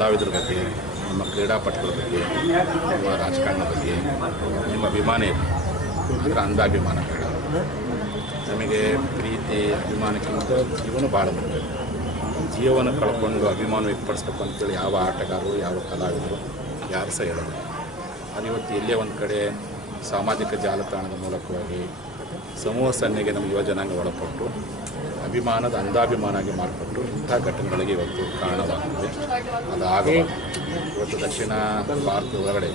ಕಲಾವಿದರ ಬಗ್ಗೆ, ನಮ್ಮ ಕ್ರೀಡಾಪಟುಗಳ ಬಗ್ಗೆ, ನಮ್ಮ ರಾಜಕಾರಣದ ಬಗ್ಗೆ ನಿಮ್ಮ ಅಭಿಮಾನ ಇದೆ. ಅದರ ಅಂಧಾಭಿಮಾನ ಬೇಡ. ನಮಗೆ ಪ್ರೀತಿ ಅಭಿಮಾನಕ್ಕಿಂತ ಜೀವನ ಭಾಳ ಮುಖ್ಯ. ಜೀವನ ಕಳ್ಕೊಂಡು ಅಭಿಮಾನ ವ್ಯಕ್ತಪಡಿಸ್ಬೇಕು ಅಂತೇಳಿ ಯಾವ ಆಟಗಾರರು, ಯಾವ ಕಲಾವಿದರು ಯಾರು ಸಹ ಹೇಳೋದು. ಅದು ಇವತ್ತು ಎಲ್ಲೇ ಒಂದು ಕಡೆ ಸಾಮಾಜಿಕ ಜಾಲತಾಣದ ಮೂಲಕವಾಗಿ ಸಮೂಹ ಸನ್ನೆಗೆ ನಮ್ಮ ಯುವ ಜನಾಂಗ ಒಳಪಟ್ಟು ಅಭಿಮಾನದ ಅಂಧಾಭಿಮಾನಾಗಿ ಮಾರ್ಪಟ್ಟು ಇಂಥ ಘಟನೆಗಳಿಗೆ ಇವತ್ತು ಕಾರಣವಾಗ್ತದೆ. ಅದಾಗಬಾರ್ದು. ಇವತ್ತು ದಕ್ಷಿಣ ಭಾರತದ ಒಳಗಡೆ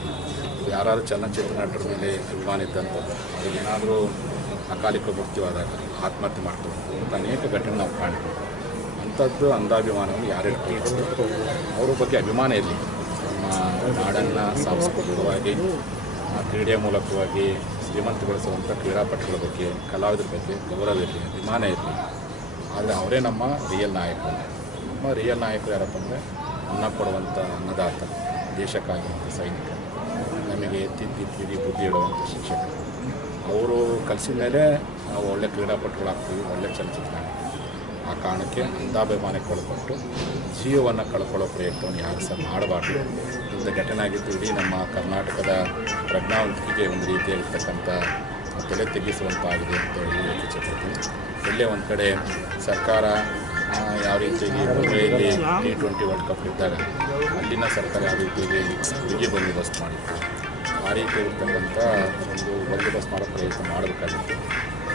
ಯಾರಾದರೂ ಚಲನಚಿತ್ರ ನಟರ ಮೇಲೆ ಅಭಿಮಾನ ಇದ್ದಂಥದ್ದು ಅವ್ರಿಗೇನಾದರೂ ಅಕಾಲಿಕ ಮೃತ್ಯುವಾದಾಗ ಆತ್ಮಹತ್ಯೆ ಮಾಡ್ಕೊಂಡು ಇಂಥ ಅನೇಕ ಘಟನೆ ನಾವು ಕಾಣ್ತೀವಿ. ಅಂಥದ್ದು ಅಂಧಾಭಿಮಾನವನ್ನು ಯಾರು ಇಟ್ಕೊಳ್ಬೇಕು, ಅವ್ರ ಬಗ್ಗೆ ಅಭಿಮಾನ ಇರಲಿ. ನಮ್ಮ ನಾಡನ್ನು ಸಾಂಸ್ಕೃತಿಕವಾಗಿ ಕ್ರೀಡೆಯ ಮೂಲಕವಾಗಿ ಶ್ರೀಮಂತಗೊಳಿಸುವಂಥ ಕ್ರೀಡಾಪಟುಗಳ ಬಗ್ಗೆ, ಕಲಾವಿದರ ಬಗ್ಗೆ ಗೌರವ ಇರಲಿ, ಅಭಿಮಾನ ಇರಲಿ. ಆದರೆ ಅವರೇ ನಮ್ಮ ರಿಯಲ್ ನಾಯಕರು. ನಮ್ಮ ರಿಯಲ್ ನಾಯಕರು ಯಾರಪ್ಪ ಅಂದರೆ ಅನ್ನ ಕೊಡುವಂಥ ಅನ್ನದಾತ, ದೇಶಕ್ಕಾಗಿರುವಂಥ ಸೈನಿಕ, ನಮಗೆ ತಿದ್ದಿ ಬುದ್ಧಿ ಹೇಳುವಂಥ ಶಿಕ್ಷಕರು. ಅವರು ಕಲಿಸಿದ ಮೇಲೆ ನಾವು ಒಳ್ಳೆಯ ಕ್ರೀಡಾಪಟುಗಳಾಗ್ತೀವಿ, ಒಳ್ಳೆಯ ಚಲನಚಿತ್ರ. ಆ ಕಾರಣಕ್ಕೆ ಅಂಧಾಭಿಮಾನಕ್ಕೆ ಒಳಪಟ್ಟು ಜೀವವನ್ನು ಕಳ್ಕೊಳ್ಳೋ ಪ್ರಯತ್ನವನ್ನು ಯಾರು ಸಹ ಮಾಡಬಾರ್ದು. ಇಂಥ ಘಟನೆ ಆಗಿದ್ದು ಇಡೀ ನಮ್ಮ ಕರ್ನಾಟಕದ ಪ್ರಜ್ಞಾವಂತಿಕೆಗೆ ಒಂದು ರೀತಿಯಾಗಿರ್ತಕ್ಕಂಥ ತಲೆ ತೆಗೆಸುವಂತಾಗಿದೆ ಅಂತ ಹೇಳಿ ಇಚ್ಛೆಪಡ್ತೀನಿ. ಎಲ್ಲೇ ಒಂದು ಕಡೆ ಸರ್ಕಾರ ಯಾವ ರೀತಿಯಾಗಿ ಮುಂಬೈಯಲ್ಲಿ T20 ವರ್ಲ್ಡ್ ಕಪ್ ಇದ್ದಾಗ ಅಲ್ಲಿನ ಸರ್ಕಾರ ಯಾವ ರೀತಿಯಾಗಿ ಬಿಗಿ ಬಂದೋಬಸ್ತ್ ಮಾಡಿತ್ತು, ಆ ರೀತಿ ಇರ್ತಕ್ಕಂಥ ಒಂದು ಬಂದೋಬಸ್ತ್ ಮಾಡೋ ಪ್ರಯತ್ನ ಮಾಡಬೇಕಾಗಿತ್ತು.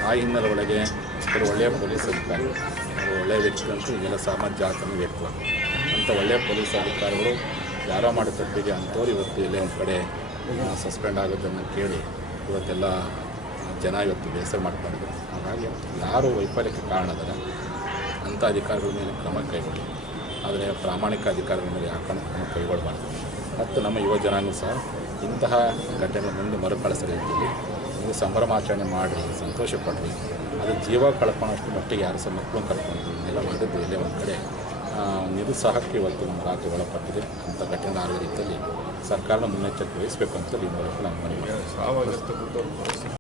ಆ ಹಿನ್ನೆಲೆ ಒಳಗೆ ಇವರು ಒಳ್ಳೆಯ ಪೊಲೀಸ್ ಅಧಿಕಾರಿಗಳು, ಅವರು ಒಳ್ಳೆಯ ವ್ಯಕ್ತಿ ಅಂತೂ ಈಗೆಲ್ಲ ಸಮಾಜ ಜಾತನ ವ್ಯಕ್ತವಾಗಿದೆ. ಅಂಥ ಒಳ್ಳೆಯ ಪೊಲೀಸ್ ಅಧಿಕಾರಿಗಳು ಯಾರೋ ಮಾಡೋ ತಪ್ಪಿಗೆ ಅಂಥವ್ರು ಇವತ್ತು ಎಲ್ಲೇ ಒಂದು ಕಡೆ ಸಸ್ಪೆಂಡ್ ಆಗೋದನ್ನು ಕೇಳಿ ಇವತ್ತೆಲ್ಲ ಜನ ಇವತ್ತು ಬೇಸರ ಮಾಡ್ಕೊಂಡಿದ್ರು. ಹಾಗಾಗಿ ಯಾರು ವೈಫಲ್ಯಕ್ಕೆ ಕಾರಣದಲ್ಲ ಅಂಥ ಅಧಿಕಾರಿಗಳ ಮೇಲೆ ಕ್ರಮ ಕೈಗೊಳ್ಳಿ. ಆದರೆ ಪ್ರಾಮಾಣಿಕ ಅಧಿಕಾರಿಗಳ ಮೇಲೆ ಯಾವ ಕ್ರಮ ಕೈಗೊಳ್ಳಬಾರ್ದು. ಮತ್ತು ನಮ್ಮ ಯುವ ಜನಾಂಗ ಸಹ ಇಂತಹ ಘಟನೆ ಮುಂದೆ ಮರುಕಳಿಸೋ ರೀತಿಯಲ್ಲಿ ನೀವು ಸಂಭ್ರಮಾಚರಣೆ ಮಾಡಿರಿ, ಸಂತೋಷ ಪಡ್ರಿ. ಅದು ಜೀವ ಕಳ್ಕೊಳ್ಳೋಷ್ಟು ಮಟ್ಟಿಗೆ ಯಾರು ಸಹ ಮಕ್ಕಳು ಕಳ್ಕೊಂಡು ಇದೆಲ್ಲ ಮಾಡಿದ್ದು ಎಲ್ಲೇ ಒಂದು ಕಡೆ ನಿರುತ್ಸಾಹಕ್ಕೆ ಇವತ್ತು ನಮ್ಮ ರಾಜ್ಯ ಒಳಪಟ್ಟಿದೆ. ಅಂಥ ಘಟನೆ ಆಗೋ ರೀತಿಯಲ್ಲಿ ಸರ್ಕಾರದ ಮುನ್ನೆಚ್ಚರಿಕೆ ವಹಿಸಬೇಕು ಅಂತ ಈ ಮೂಲಕ ನಮ್ಮ ಮನವಿ.